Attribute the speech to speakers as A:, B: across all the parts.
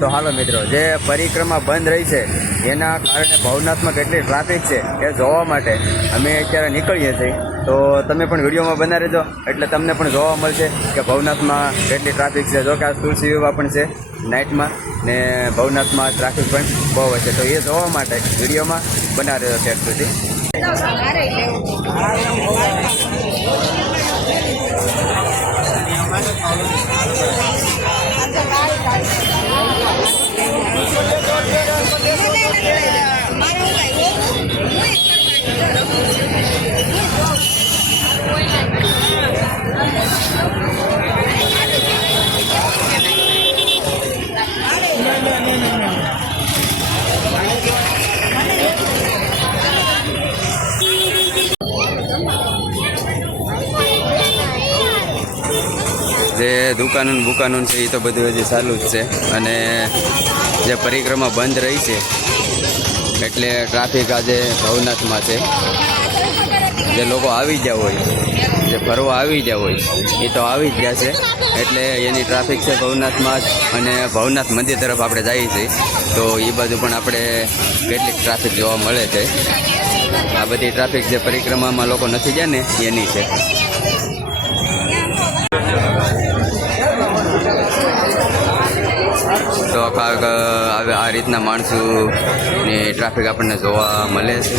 A: તો હાલો મિત્રો, જે પરિક્રમા બંધ રહી છે, એના કારણે ભવનાથમાં કેટલી ટ્રાફિક છે એ જોવા માટે અમે અત્યારે નીકળીએ છીએ. તો તમે પણ વિડીયોમાં બના રહેજો, એટલે તમને પણ જોવા મળશે કે ભવનાથમાં કેટલી ટ્રાફિક છે. જો કે આ તુલસી વિવાહ પણ છે નાઇટમાં ને ભવનાથમાં ટ્રાફિક પણ બહુ હોય છે. તો એ જોવા માટે વિડીયોમાં બના રહેજો ત્યાર સુધી. દુકાનો બુકાનો છે એ તો બધું હજી ચાલુ જ છે. અને જે પરિક્રમા બંધ રહી છે, એટલે ટ્રાફિક આજે ભવનાથમાં છે. જે લોકો આવી ગયા હોય, જે ફરવા આવી ગયા હોય એ તો આવી જ ગયા છે. એટલે એની ટ્રાફિક છે ભવનાથમાં જ અને ભવનાથ મંદિર તરફ આપણે જઈએ છીએ. તો એ બાજુ પણ આપણે કેટલીક ટ્રાફિક જોવા મળે છે. આ બધી ટ્રાફિક જે પરિક્રમામાં લોકો નથી જાય ને, એની છે. તો આખા આ રીતના માણસોની ટ્રાફિક આપણને જોવા મળે છે.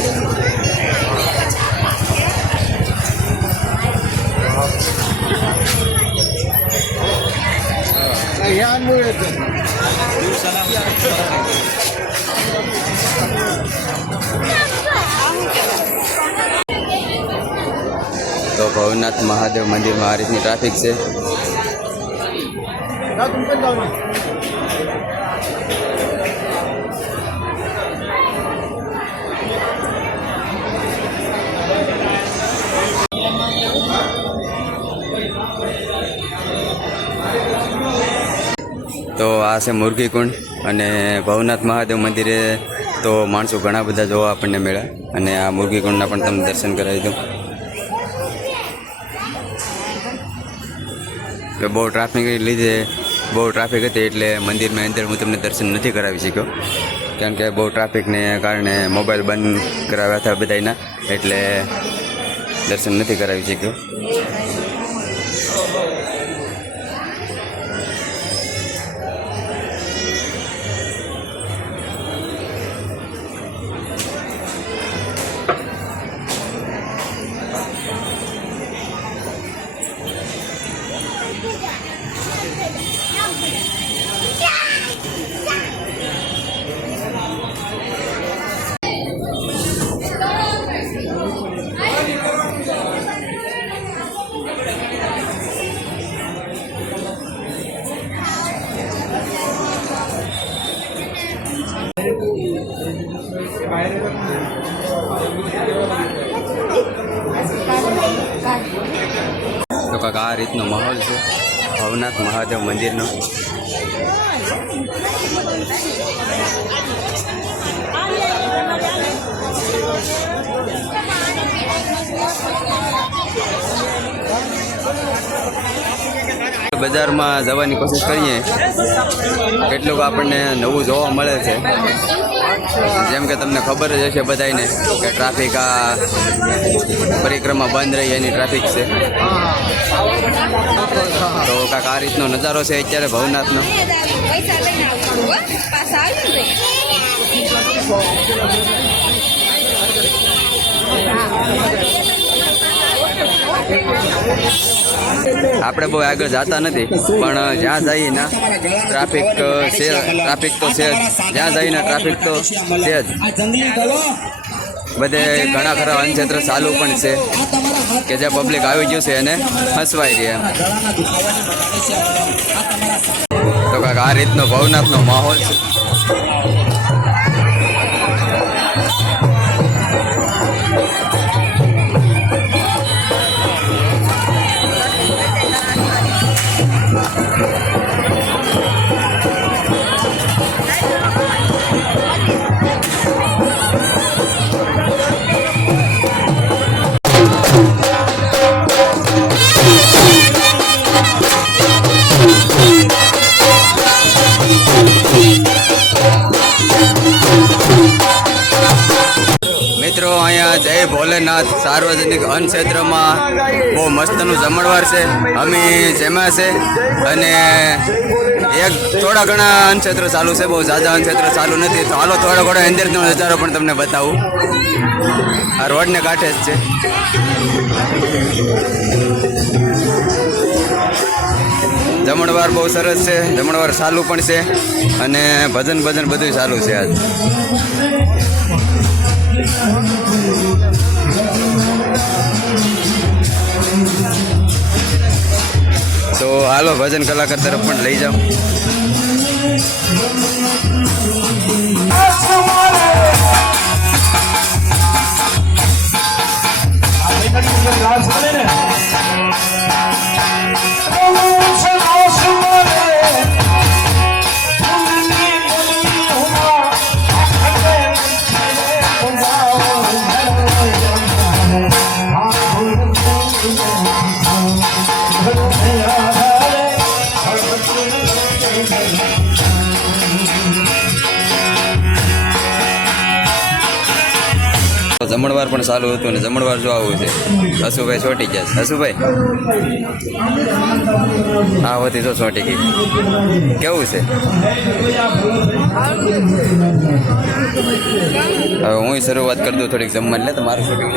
A: તો ભવનાથ મહાદેવ મંદિરમાં આ રીતની ટ્રાફિક છે. આ છે મુરગીકુંડ અને ભવનાથ મહાદેવ મંદિરે તો માણસો ઘણા બધા જોવા આપણને મળ્યા અને આ મુરગીકુંડના પણ તમને દર્શન કરાવી દઉં. બહુ ટ્રાફિક લીધે બહુ ટ્રાફિક હતી એટલે મંદિરમાં અંદર હું તમને દર્શન નથી કરાવી શક્યો. કારણ કે બહુ ટ્રાફિકને કારણે મોબાઈલ બંધ કરાવ્યા હતા બધાના એટલે દર્શન નથી કરાવી શક્યો. તો કાંક આ રીતનો માહોલ છે. ભવનાથ મહાદેવ મંદિરનો. બજારમાં જવાની કોશિશ કરીએ. કેટલુંક આપણને નવું જોવા મળે છે. જેમ કે તમને ખબર જ હશે બધાને કે ટ્રાફિક આ પરિક્રમા બંધ રહી, એની ટ્રાફિક છે. તો કાંક આ રીતનો નજારો છે અત્યારે ભવનાથનો.
B: Thank લઈને
A: આપણે બહુ આગળ જતા નથી, પણ જ્યાં જઈએ ને ટ્રાફિક છે ટ્રાફિક તો છે જ. જ્યાં જઈએ ને ટ્રાફિક તો છે જ. બધે ઘણા ખરા અનક્ષેત્ર ચાલુ પણ છે, કે જે પબ્લિક આવી ગયું છે એને હસવાઈ રહી એમ. તો કાંક આ રીતનો ભવનાથનો માહોલ છે. અહીંયા જય ભોલેનાથ. સાર્વજનિક અન્ન ક્ષેત્રમાં બહુ મસ્તનું જમણવાર છે. અમે જેમાં છે અને એક થોડા ઘણા અન્ન ક્ષેત્રો ચાલુ છે. બહુ ઝાઝા અન્ન ક્ષેત્ર ચાલુ નથી. તો હાલો થોડો ઘણો અંદરનો નજારો પણ તમને બતાવું. આ રોડને કાંઠે જ છે. જમણવાર બહુ સરસ છે. જમણવાર સારું પણ છે. અને ભજન ભજન બધું સારું છે આજ. તો હાલો ભજન કલાકાર તરફ પણ લઈ જાઓ જમણવાર પણ ચાલુ હતું ને જમણવાર જો આવું છે. હસુભાઈ ચોંટી ગયા હસુભાઈ? હા હોતી તો ચોટી ગઈ. કેવું છે? હવે હું શરૂઆત કરી દઉં થોડીક જમવાની. લે તો મારું શૂટિંગ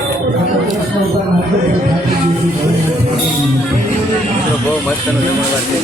A: બહુ મસ્તનું જમણવાર છે.